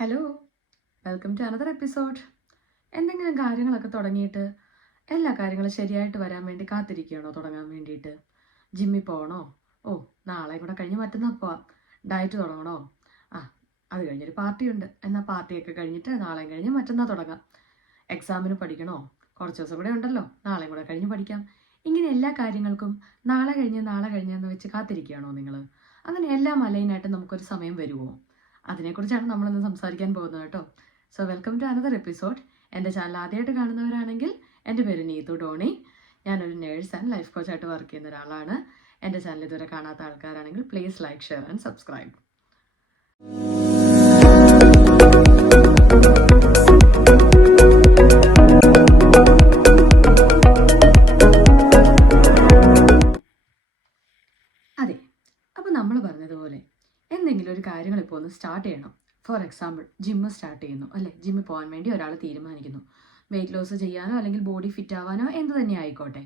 Hello, welcome to another episode. എന്തെങ്കിലും കാര്യങ്ങളൊക്കെ തുടങ്ങിയിട്ട് എല്ലാ കാര്യങ്ങളും ശരിയായിട്ട് വരാൻ വേണ്ടി കാത്തിരിക്കുകയാണോ തുടങ്ങാൻ വേണ്ടിയിട്ട്? ജിമ്മിൽ പോകണോ? ഓ, നാളെ കൂടെ കഴിഞ്ഞ് മറ്റന്നാൾ പോവാം. ഡയറ്റ് തുടങ്ങണോ? ആ, അത് കഴിഞ്ഞൊരു പാർട്ടിയുണ്ട്, എന്നാൽ പാർട്ടിയൊക്കെ കഴിഞ്ഞിട്ട് നാളെയും കഴിഞ്ഞ് മറ്റന്നാൾ തുടങ്ങാം. എക്സാമിന് പഠിക്കണോ? കുറച്ച് ദിവസം കൂടെ ഉണ്ടല്ലോ, നാളെയും കൂടെ കഴിഞ്ഞ് പഠിക്കാം. ഇങ്ങനെ എല്ലാ കാര്യങ്ങൾക്കും നാളെ കഴിഞ്ഞെന്ന് വെച്ച് കാത്തിരിക്കുകയാണോ നിങ്ങൾ? അങ്ങനെ എല്ലാം അലൈനായിട്ട് നമുക്കൊരു സമയം വരുമോ? അതിനെക്കുറിച്ചാണ് നമ്മളിന്ന് സംസാരിക്കാൻ പോകുന്നത് കേട്ടോ. So welcome to another episode. എൻ്റെ ചാനൽ ആദ്യമായിട്ട് കാണുന്നവരാണെങ്കിൽ എൻ്റെ പേര് നീതു ഡോണി. ഞാനൊരു നേഴ്സ് ആൻഡ് ലൈഫ് കോച്ചായിട്ട് വർക്ക് ചെയ്യുന്ന ഒരാളാണ്. എൻ്റെ ചാനൽ ഇതുവരെ കാണാത്ത ആൾക്കാരാണെങ്കിൽ please like, share and subscribe. അതെ, അപ്പോൾ നമ്മൾ പറഞ്ഞതുപോലെ എന്തെങ്കിലും ഒരു കാര്യങ്ങൾ ഇപ്പോൾ ഒന്ന് സ്റ്റാർട്ട് ചെയ്യണം. ഫോർ എക്സാമ്പിൾ, ജിമ്മ് സ്റ്റാർട്ട് ചെയ്യുന്നു അല്ലേ? ജിമ്മിൽ പോകാൻ വേണ്ടി ഒരാൾ തീരുമാനിക്കുന്നു. വെയിറ്റ് ലോസ് ചെയ്യാനോ അല്ലെങ്കിൽ ബോഡി ഫിറ്റ് ആവാനോ എന്ത് തന്നെ ആയിക്കോട്ടെ.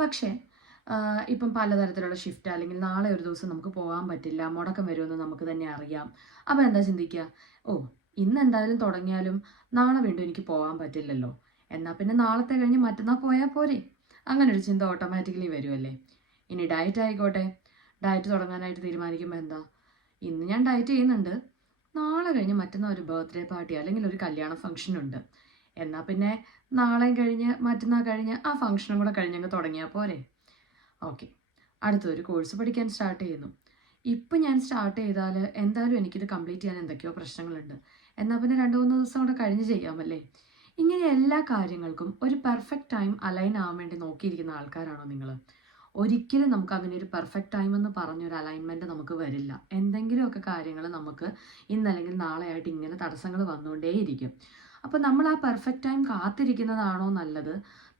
പക്ഷേ ഇപ്പം പലതരത്തിലുള്ള ഷിഫ്റ്റ് അല്ലെങ്കിൽ നാളെ ഒരു ദിവസം നമുക്ക് പോകാൻ പറ്റില്ല, മുടക്കം വരുമെന്ന് നമുക്ക് തന്നെ അറിയാം. അപ്പോൾ എന്താ ചിന്തിക്കുക? ഓ, ഇന്ന് എന്തായാലും തുടങ്ങിയാലും നാളെ വീണ്ടും എനിക്ക് പോകാൻ പറ്റില്ലല്ലോ, എന്നാൽ പിന്നെ നാളത്തെ കഴിഞ്ഞ് മറ്റന്നാൾ പോയാൽ പോരെ. അങ്ങനെ ഒരു ചിന്ത ഓട്ടോമാറ്റിക്കലി വരുമല്ലേ. ഇനി ഡയറ്റ് ആയിക്കോട്ടെ. ഡയറ്റ് തുടങ്ങാനായിട്ട് തീരുമാനിക്കുമ്പോൾ എന്താ, ഇന്ന് ഞാൻ ഡയറ്റ് ചെയ്യുന്നുണ്ട്, നാളെ കഴിഞ്ഞ് മറ്റന്നാൾ ഒരു ബർത്ത്ഡേ പാർട്ടി അല്ലെങ്കിൽ ഒരു കല്യാണ ഫംഗ്ഷൻ ഉണ്ട്, എന്നാൽ പിന്നെ നാളെയും കഴിഞ്ഞ് മറ്റന്നാൾ കഴിഞ്ഞ് ആ ഫംഗ്ഷനും കൂടെ കഴിഞ്ഞങ്ങ് തുടങ്ങിയാൽ പോരെ. ഓക്കെ, അടുത്തൊരു കോഴ്സ് പഠിക്കാൻ സ്റ്റാർട്ട് ചെയ്യുന്നു. ഇപ്പം ഞാൻ സ്റ്റാർട്ട് ചെയ്താൽ എന്തായാലും എനിക്കിത് കംപ്ലീറ്റ് ചെയ്യാൻ എന്തൊക്കെയോ പ്രശ്നങ്ങളുണ്ട്, എന്നാൽ പിന്നെ 2-3 ദിവസം കൂടെ കഴിഞ്ഞ് ചെയ്യാമല്ലേ. ഇങ്ങനെ എല്ലാ കാര്യങ്ങൾക്കും ഒരു പെർഫെക്റ്റ് ടൈം അലൈൻ ആവാൻ വേണ്ടി നോക്കിയിരിക്കുന്ന ആൾക്കാരാണോ നിങ്ങൾ? ഒരിക്കലും നമുക്ക് അങ്ങനെ ഒരു പെർഫെക്റ്റ് ടൈം എന്ന് പറഞ്ഞൊരു അലൈൻമെൻറ്റ് നമുക്ക് വരില്ല. എന്തെങ്കിലുമൊക്കെ കാര്യങ്ങൾ നമുക്ക് ഇന്നല്ലെങ്കിൽ നാളെ ആയിട്ട് ഇങ്ങനെ തടസ്സങ്ങൾ വന്നുകൊണ്ടേയിരിക്കും. അപ്പോൾ നമ്മൾ ആ പെർഫെക്റ്റ് ടൈം കാത്തിരിക്കുന്നതാണോ നല്ലത്?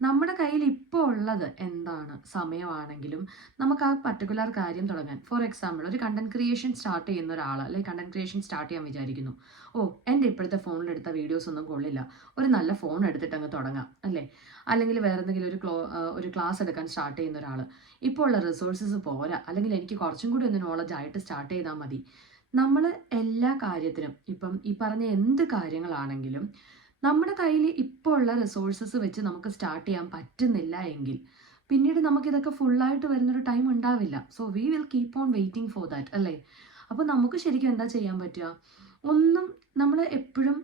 നമ്മുടെ കയ്യിൽ ഇപ്പോൾ ഉള്ളത് എന്താണ്, സമയമാണെങ്കിലും നമുക്ക് ആ പർട്ടിക്കുലർ കാര്യം തുടങ്ങാൻ. ഫോർ എക്സാമ്പിൾ, ഒരു കണ്ടന്റ് ക്രിയേഷൻ സ്റ്റാർട്ട് ചെയ്യുന്ന ഒരാൾ അല്ലെങ്കിൽ കണ്ടന്റ് ക്രിയേഷൻ സ്റ്റാർട്ട് ചെയ്യാൻ വിചാരിക്കുന്നു. ഓ, എൻ്റെ ഇപ്പോഴത്തെ ഫോണിലെടുത്ത വീഡിയോസ് ഒന്നും കൊള്ളില്ല, ഒരു നല്ല ഫോൺ എടുത്തിട്ട് അങ്ങ് തുടങ്ങാം അല്ലേ. അല്ലെങ്കിൽ വേറെ എന്തെങ്കിലും ഒരു ക്ലാസ് എടുക്കാൻ സ്റ്റാർട്ട് ചെയ്യുന്ന ഒരാൾ, ഇപ്പോൾ ഉള്ള റിസോഴ്സസ് പോരാ, അല്ലെങ്കിൽ എനിക്ക് കുറച്ചും കൂടി ഒന്ന് നോളജ് ആയിട്ട് സ്റ്റാർട്ട് ചെയ്താൽ മതി. നമ്മൾ എല്ലാ കാര്യത്തിനും, ഇപ്പം ഈ പറഞ്ഞ എന്ത് കാര്യങ്ങളാണെങ്കിലും നമ്മുടെ കയ്യിൽ ഇപ്പോൾ ഉള്ള റിസോഴ്സസ് വെച്ച് നമുക്ക് സ്റ്റാർട്ട് ചെയ്യാൻ പറ്റുന്നില്ല എങ്കിൽ പിന്നീട് നമുക്കിതൊക്കെ ഫുള്ളായിട്ട് വരുന്നൊരു ടൈം ഉണ്ടാവില്ല. So we will keep on waiting for that അല്ലേ. അപ്പോൾ നമുക്ക് ശരിക്കും എന്താ ചെയ്യാൻ പറ്റുക? ഒന്നും, നമ്മൾ എപ്പോഴും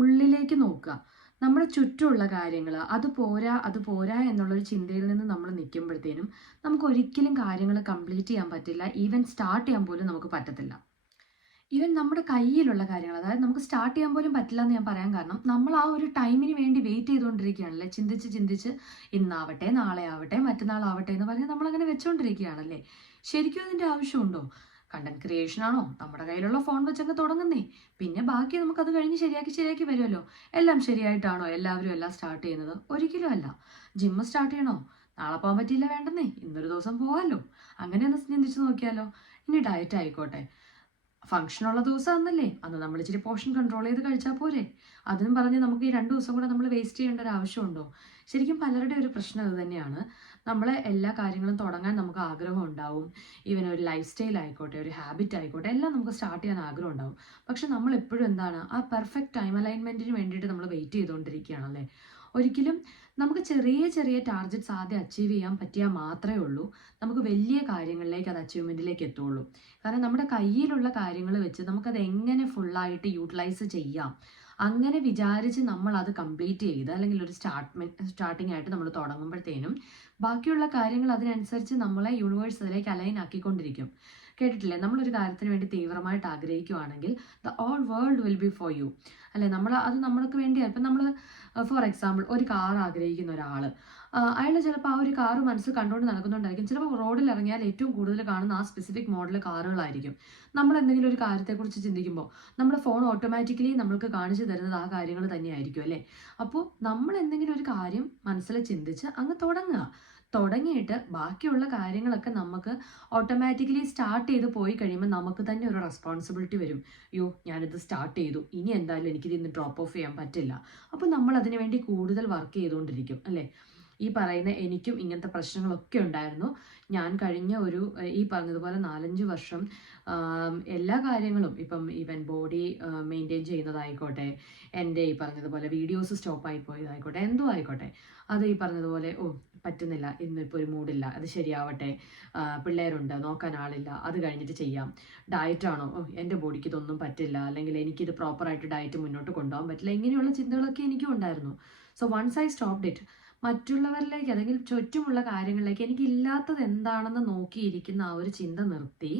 ഉള്ളിലേക്ക് നോക്കുക. നമ്മുടെ ചുറ്റുമുള്ള കാര്യങ്ങൾ അത് പോരാ എന്നുള്ളൊരു ചിന്തയിൽ നിന്ന് നമ്മൾ നിൽക്കുമ്പോഴത്തേനും നമുക്ക് ഒരിക്കലും കാര്യങ്ങൾ കംപ്ലീറ്റ് ചെയ്യാൻ പറ്റില്ല. ഈവൻ സ്റ്റാർട്ട് ചെയ്യാൻ പോലും നമുക്ക് പറ്റത്തില്ല. ഈവൻ നമ്മുടെ കയ്യിലുള്ള കാര്യങ്ങൾ, അതായത് നമുക്ക് സ്റ്റാർട്ട് ചെയ്യാൻ പോലും പറ്റില്ല എന്ന് ഞാൻ പറയാൻ കാരണം, നമ്മൾ ആ ഒരു ടൈമിന് വേണ്ടി വെയിറ്റ് ചെയ്തുകൊണ്ടിരിക്കുകയാണല്ലേ. ചിന്തിച്ച് ഇന്നാവട്ടെ, നാളെ ആവട്ടെ, മറ്റന്നാളാവട്ടെ എന്ന് പറഞ്ഞ് നമ്മളങ്ങനെ വെച്ചുകൊണ്ടിരിക്കുകയാണല്ലേ. ശരിക്കും അതിൻ്റെ ആവശ്യമുണ്ടോ? കണ്ടന്റ് ക്രിയേഷൻ ആണോ, നമ്മുടെ കയ്യിലുള്ള ഫോൺ വെച്ചൊക്കെ തുടങ്ങുന്നേ. പിന്നെ ബാക്കി നമുക്കത് കഴിഞ്ഞ് ശരിയാക്കി വരുമല്ലോ. എല്ലാം ശരിയായിട്ടാണോ എല്ലാവരും എല്ലാം സ്റ്റാർട്ട് ചെയ്യുന്നത്? ഒരിക്കലും അല്ല. ജിമ്മ് സ്റ്റാർട്ട് ചെയ്യണോ? നാളെ പോകാൻ പറ്റിയില്ല, വേണ്ടെന്നേ, ഇന്നൊരു ദിവസം പോകാമല്ലോ. അങ്ങനെ ഒന്ന് ചിന്തിച്ച് നോക്കിയാലോ. ഇനി ഡയറ്റ് ആയിക്കോട്ടെ. ഫംഗ്ഷനുള്ള ദിവസം അന്നല്ലേ, അന്ന് നമ്മൾ ഇച്ചിരി പോർഷൻ കൺട്രോൾ ചെയ്ത് കഴിച്ചാൽ പോരെ. അതിനും പറഞ്ഞ് നമുക്ക് ഈ 2 ദിവസം കൂടെ നമ്മൾ വേസ്റ്റ് ചെയ്യേണ്ട ഒരു ആവശ്യമുണ്ടോ? ശരിക്കും പലരുടെ ഒരു പ്രശ്നം അത് തന്നെയാണ്. നമ്മളെ എല്ലാ കാര്യങ്ങളും തുടങ്ങാൻ നമുക്ക് ആഗ്രഹം ഉണ്ടാവും. ഈവൻ ഒരു ലൈഫ് സ്റ്റൈൽ ആയിക്കോട്ടെ, ഒരു ഹാബിറ്റ് ആയിക്കോട്ടെ, എല്ലാം നമുക്ക് സ്റ്റാർട്ട് ചെയ്യാൻ ആഗ്രഹം ഉണ്ടാവും. പക്ഷെ നമ്മൾ എപ്പോഴും എന്താണ്, ആ പെർഫെക്റ്റ് ടൈം അലൈൻമെൻറ്റിന് വേണ്ടിയിട്ട് നമ്മൾ വെയിറ്റ് ചെയ്തുകൊണ്ടിരിക്കുകയാണല്ലേ. ഒരിക്കലും നമുക്ക് ചെറിയ ചെറിയ ടാർഗറ്റ്സ് ആദ്യം അച്ചീവ് ചെയ്യാൻ പറ്റിയാൽ മാത്രമേ ഉള്ളൂ നമുക്ക് വലിയ കാര്യങ്ങളിലേക്ക് അത് അച്ചീവ്മെൻറ്റിലേക്ക് എത്തുള്ളൂ. കാരണം നമ്മുടെ കയ്യിലുള്ള കാര്യങ്ങൾ വെച്ച് നമുക്കത് എങ്ങനെ ഫുള്ളായിട്ട് യൂട്ടിലൈസ് ചെയ്യാം, അങ്ങനെ വിചാരിച്ച് നമ്മൾ അത് കംപ്ലീറ്റ് ചെയ്ത് അല്ലെങ്കിൽ ഒരു സ്റ്റാർട്ടിംഗ് ആയിട്ട് നമ്മൾ തുടങ്ങുമ്പോഴത്തേനും ബാക്കിയുള്ള കാര്യങ്ങൾ അതിനനുസരിച്ച് നമ്മളെ യൂണിവേഴ്സ് അതിലേക്ക് അലൈൻ ആക്കിക്കൊണ്ടിരിക്കും. കേട്ടിട്ടില്ലേ, നമ്മളൊരു കാര്യത്തിന് വേണ്ടി തീവ്രമായിട്ട് ആഗ്രഹിക്കുകയാണെങ്കിൽ the all world will be for you അല്ലേ. അത് നമ്മൾക്ക് വേണ്ടിയാണ്. ഇപ്പം നമ്മൾ ഫോർ എക്സാമ്പിൾ ഒരു കാർ ആഗ്രഹിക്കുന്ന ഒരാൾ, അയാൾ ചിലപ്പോൾ ആ ഒരു കാറ് മനസ്സിൽ കണ്ടുകൊണ്ട് നടക്കുന്നുണ്ടായിരിക്കും. ചിലപ്പോൾ റോഡിൽ ഇറങ്ങിയാൽ ഏറ്റവും കൂടുതൽ കാണുന്ന ആ സ്പെസിഫിക് മോഡൽ കാറുകളായിരിക്കും. നമ്മൾ എന്തെങ്കിലും ഒരു കാര്യത്തെക്കുറിച്ച് ചിന്തിക്കുമ്പോൾ നമ്മുടെ ഫോൺ ഓട്ടോമാറ്റിക്കലി നമ്മൾക്ക് കാണിച്ചു തരുന്നത് ആ കാര്യങ്ങൾ തന്നെയായിരിക്കും അല്ലേ. അപ്പോൾ നമ്മൾ എന്തെങ്കിലും ഒരു കാര്യം മനസ്സിൽ ചിന്തിച്ച് അങ്ങ് തുടങ്ങിയിട്ട് ബാക്കിയുള്ള കാര്യങ്ങളൊക്കെ നമുക്ക് ഓട്ടോമാറ്റിക്കലി സ്റ്റാർട്ട് ചെയ്ത് പോയി കഴിയുമ്പോൾ നമുക്ക് തന്നെ ഒരു റെസ്പോൺസിബിലിറ്റി വരും. അയ്യോ, ഞാനിത് സ്റ്റാർട്ട് ചെയ്തു, ഇനി എന്തായാലും എനിക്കിത് ഇന്ന് ഡ്രോപ്പ് ഓഫ് ചെയ്യാൻ പറ്റില്ല. അപ്പോൾ നമ്മൾ അതിനു വേണ്ടി കൂടുതൽ വർക്ക് ചെയ്തുകൊണ്ടിരിക്കും അല്ലേ. ഈ പറയുന്ന എനിക്കും ഇങ്ങനത്തെ പ്രശ്നങ്ങളൊക്കെ ഉണ്ടായിരുന്നു. ഞാൻ കഴിഞ്ഞ ഈ പറഞ്ഞതുപോലെ 4-5 വർഷം എല്ലാ കാര്യങ്ങളും ഇപ്പം ഈവൻ ബോഡി മെയിൻറ്റെയിൻ ചെയ്യുന്നതായിക്കോട്ടെ, എൻ്റെ ഈ പറഞ്ഞതുപോലെ വീഡിയോസ് സ്റ്റോപ്പായി പോയതായിക്കോട്ടെ, എന്തോ ആയിക്കോട്ടെ, അത് ഈ പറഞ്ഞതുപോലെ പറ്റുന്നില്ല, ഇന്നിപ്പോൾ ഒരു മൂഡില്ല, അത് ശരിയാവട്ടെ, പിള്ളേരുണ്ട്, നോക്കാൻ ആളില്ല, അത് കഴിഞ്ഞിട്ട് ചെയ്യാം, ഡയറ്റാണോ, എൻ്റെ ബോഡിക്ക് ഇതൊന്നും പറ്റില്ല, അല്ലെങ്കിൽ എനിക്കിത് പ്രോപ്പറായിട്ട് ഡയറ്റ് മുന്നോട്ട് കൊണ്ടുപോകാൻ പറ്റില്ല, ഇങ്ങനെയുള്ള ചിന്തകളൊക്കെ എനിക്കും ഉണ്ടായിരുന്നു. So once I stopped it, മറ്റുള്ളവരിലേക്ക് അല്ലെങ്കിൽ ചുറ്റുമുള്ള കാര്യങ്ങളിലേക്ക് എനിക്കില്ലാത്തത് എന്താണെന്ന് നോക്കിയിരിക്കുന്ന ആ ഒരു ചിന്ത നിർത്തി,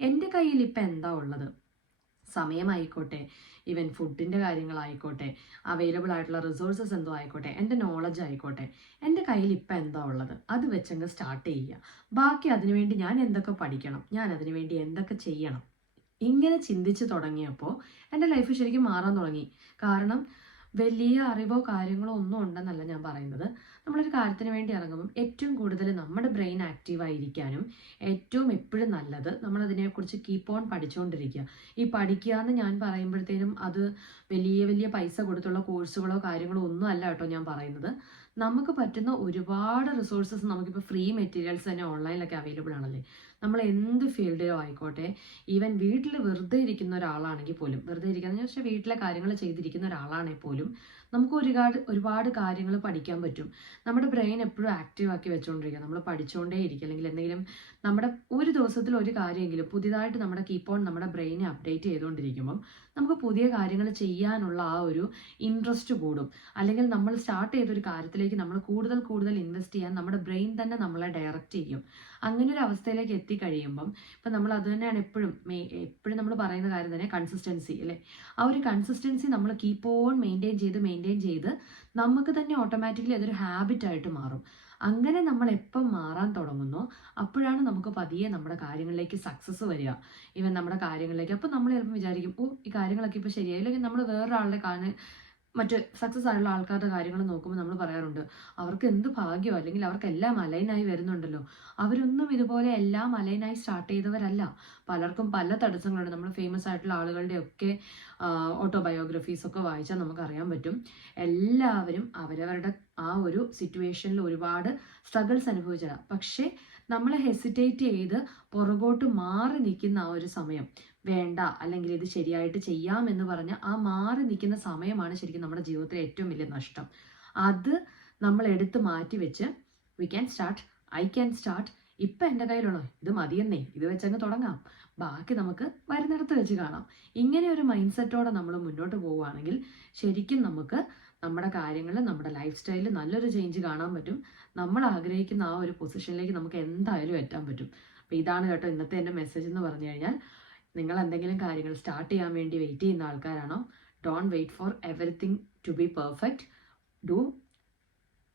എൻ്റെ കയ്യിൽ ഇപ്പം എന്താ ഉള്ളത്, സമയമായിക്കോട്ടെ, ഈവൻ ഫുഡിൻ്റെ കാര്യങ്ങളായിക്കോട്ടെ, അവൈലബിൾ ആയിട്ടുള്ള റിസോഴ്സസ് എന്തോ ആയിക്കോട്ടെ, എൻ്റെ നോളജ് ആയിക്കോട്ടെ, എൻ്റെ കയ്യിൽ ഇപ്പം എന്താ ഉള്ളത് അത് വെച്ചങ്ങ് സ്റ്റാർട്ട് ചെയ്യുക. ബാക്കി അതിനുവേണ്ടി ഞാൻ എന്തൊക്കെ പഠിക്കണം, ഞാൻ അതിനുവേണ്ടി എന്തൊക്കെ ചെയ്യണം, ഇങ്ങനെ ചിന്തിച്ച് തുടങ്ങിയപ്പോൾ എൻ്റെ ലൈഫ് ശരിക്കും മാറാൻ തുടങ്ങി. കാരണം വലിയ അറിവോ കാര്യങ്ങളോ ഒന്നും ഉണ്ടെന്നല്ല ഞാൻ പറയുന്നത്. നമ്മളൊരു കാര്യത്തിന് വേണ്ടി ഇറങ്ങുമ്പം ഏറ്റവും കൂടുതൽ നമ്മുടെ ബ്രെയിൻ ആക്റ്റീവായിരിക്കാനും ഏറ്റവും എപ്പോഴും നല്ലത് നമ്മളതിനെക്കുറിച്ച് കീപ്പ് ഓൺ പഠിച്ചുകൊണ്ടിരിക്കുക. ഈ പഠിക്കുക എന്ന് ഞാൻ പറയുമ്പോഴത്തേനും അത് വലിയ വലിയ പൈസ കൊടുത്തുള്ള കോഴ്സുകളോ കാര്യങ്ങളോ ഒന്നും അല്ല കേട്ടോ ഞാൻ പറയുന്നത്. നമുക്ക് പറ്റുന്ന ഒരുപാട് റിസോഴ്സസ് നമുക്കിപ്പോൾ ഫ്രീ മെറ്റീരിയൽസ് തന്നെ ഓൺലൈനിലൊക്കെ അവൈലബിൾ ആണല്ലേ. നമ്മൾ എന്ത് ഫീൽഡിലോ ആയിക്കോട്ടെ, ഈവൻ വീട്ടിൽ വെറുതെ ഇരിക്കുന്ന ഒരാളാണെങ്കിൽ പോലും, വെറുതെ ഇരിക്കുന്ന പക്ഷേ വീട്ടിലെ കാര്യങ്ങൾ ചെയ്തിരിക്കുന്ന ഒരാളാണെങ്കിൽ പോലും നമുക്ക് ഒരുപാട് കാര്യങ്ങൾ പഠിക്കാൻ പറ്റും. നമ്മുടെ ബ്രെയിൻ എപ്പോഴും ആക്റ്റീവ് ആക്കി വെച്ചുകൊണ്ടിരിക്കുക, നമ്മൾ പഠിച്ചുകൊണ്ടേ ഇരിക്കുക. അല്ലെങ്കിൽ എന്തെങ്കിലും നമ്മുടെ ഒരു ദിവസത്തിൽ ഒരു കാര്യമെങ്കിലും പുതിയതായിട്ട് നമ്മുടെ കീപ്പ് ഓൺ നമ്മുടെ ബ്രെയിനെ അപ്ഡേറ്റ് ചെയ്തുകൊണ്ടിരിക്കുമ്പം നമുക്ക് പുതിയ കാര്യങ്ങൾ ചെയ്യാനുള്ള ആ ഒരു ഇൻട്രസ്റ്റ് കൂടും. അല്ലെങ്കിൽ നമ്മൾ സ്റ്റാർട്ട് ചെയ്തൊരു കാര്യത്തിലേക്ക് നമ്മൾ കൂടുതൽ ഇൻവെസ്റ്റ് ചെയ്യാൻ നമ്മുടെ ബ്രെയിൻ തന്നെ നമ്മളെ ഡയറക്റ്റ് ചെയ്യും. അങ്ങനെ ഒരു അവസ്ഥയിലേക്ക് എത്തിക്കഴിയുമ്പം ഇപ്പം നമ്മൾ അത് തന്നെയാണ് എപ്പോഴും നമ്മൾ പറയുന്ന കാര്യം തന്നെ, കൺസിസ്റ്റൻസി അല്ലേ. ആ ഒരു കൺസിസ്റ്റൻസി നമ്മൾ കീപ്പ് ഓൺ മെയിൻറ്റെയിൻ ചെയ്ത് നമുക്ക് തന്നെ ഓട്ടോമാറ്റിക്കലി അതൊരു ഹാബിറ്റായിട്ട് മാറും. അങ്ങനെ നമ്മൾ എപ്പം മാറാൻ തുടങ്ങുന്നോ അപ്പോഴാണ് നമുക്ക് പതിയെ നമ്മുടെ കാര്യങ്ങളിലേക്ക് സക്സസ് വരിക. ഈവൻ നമ്മുടെ കാര്യങ്ങളിലേക്ക് അപ്പോൾ നമ്മൾ ചിലപ്പോൾ വിചാരിക്കും, ഈ കാര്യങ്ങളൊക്കെ ഇപ്പോൾ ശരിയായി. അല്ലെങ്കിൽ നമ്മൾ വേറൊരാളുടെ മറ്റ് സക്സസ് ആയിട്ടുള്ള ആൾക്കാരുടെ കാര്യങ്ങൾ നോക്കുമ്പോൾ നമ്മൾ പറയാറുണ്ട്, അവർക്ക് എന്ത് ഭാഗ്യമോ, അല്ലെങ്കിൽ അവർക്ക് എല്ലാം അലൈനായി വരുന്നുണ്ടല്ലോ. അവരൊന്നും ഇതുപോലെ എല്ലാം അലൈനായി സ്റ്റാർട്ട് ചെയ്തവരല്ല. പലർക്കും പല തടസ്സങ്ങളുണ്ട്. നമ്മൾ ഫേമസ് ആയിട്ടുള്ള ആളുകളുടെ ഒക്കെ ഓട്ടോബയോഗ്രഫീസ് ഒക്കെ വായിച്ചാൽ നമുക്കറിയാൻ പറ്റും. എല്ലാവരും അവരവരുടെ ആ ഒരു സിറ്റുവേഷനിൽ ഒരുപാട് സ്ട്രഗിൾസ് അനുഭവിച്ചതാണ്. പക്ഷേ നമ്മൾ ഹെസിറ്റേറ്റ് ചെയ്ത് പുറകോട്ട് മാറി നിൽക്കുന്ന ആ ഒരു സമയം, വേണ്ട അല്ലെങ്കിൽ ഇത് ശരിയായിട്ട് ചെയ്യാമെന്ന് പറഞ്ഞ് ആ മാറി നിൽക്കുന്ന സമയമാണ് ശരിക്കും നമ്മുടെ ജീവിതത്തിലെ ഏറ്റവും വലിയ നഷ്ടം. അത് നമ്മൾ എടുത്ത് മാറ്റി വെച്ച് ഐ ക്യാൻ സ്റ്റാർട്ട്, ഇപ്പം എൻ്റെ കയ്യിലുള്ളൂ, ഇത് മതിയെന്നേ, ഇത് വെച്ചങ്ങ് തുടങ്ങാം, ബാക്കി നമുക്ക് വരുന്നിടത്ത് വെച്ച് കാണാം. ഇങ്ങനെ ഒരു മൈൻഡ് സെറ്റോടെ നമ്മൾ മുന്നോട്ട് പോവുകയാണെങ്കിൽ ശരിക്കും നമുക്ക് നമ്മുടെ കാര്യങ്ങൾ, നമ്മുടെ ലൈഫ് സ്റ്റൈലിൽ നല്ലൊരു ചേഞ്ച് കാണാൻ പറ്റും. നമ്മൾ ആഗ്രഹിക്കുന്ന ആ ഒരു പൊസിഷനിലേക്ക് നമുക്ക് എന്തായാലും എത്താൻ പറ്റും. അപ്പോൾ ഇതാണ് കേട്ടോ ഇന്നത്തെ എൻ്റെ മെസ്സേജ് എന്ന് പറഞ്ഞു കഴിഞ്ഞാൽ, നിങ്ങൾ എന്തെങ്കിലും കാര്യങ്ങൾ സ്റ്റാർട്ട് ചെയ്യാൻ വേണ്ടി വെയിറ്റ് ചെയ്യുന്ന ആൾക്കാരാണോ, don't wait for everything to be perfect. Do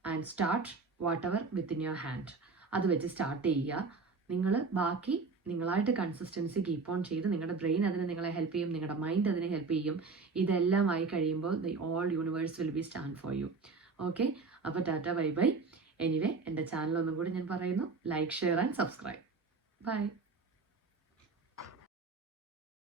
and start whatever within your hand. അത് വെച്ച് സ്റ്റാർട്ട് ചെയ്യുക. നിങ്ങൾ ബാക്കി നിങ്ങളായിട്ട് കൺസിസ്റ്റൻസി കീപ്പ് ഓൺ ചെയ്ത് നിങ്ങളുടെ ബ്രെയിൻ അതിന് നിങ്ങളെ ഹെൽപ്പ് ചെയ്യും, നിങ്ങളുടെ മൈൻഡ് അതിനെ ഹെൽപ്പ് ചെയ്യും. ഇതെല്ലാം ആയി കഴിയുമ്പോൾ the all universe will be stand for you. Okay, അപ്പോൾ ടാറ്റ, ബൈ ബൈ. എനിവേ എൻ്റെ ചാനൽ ഒന്നും കൂടി ഞാൻ പറയുന്നു, like, share and subscribe. By.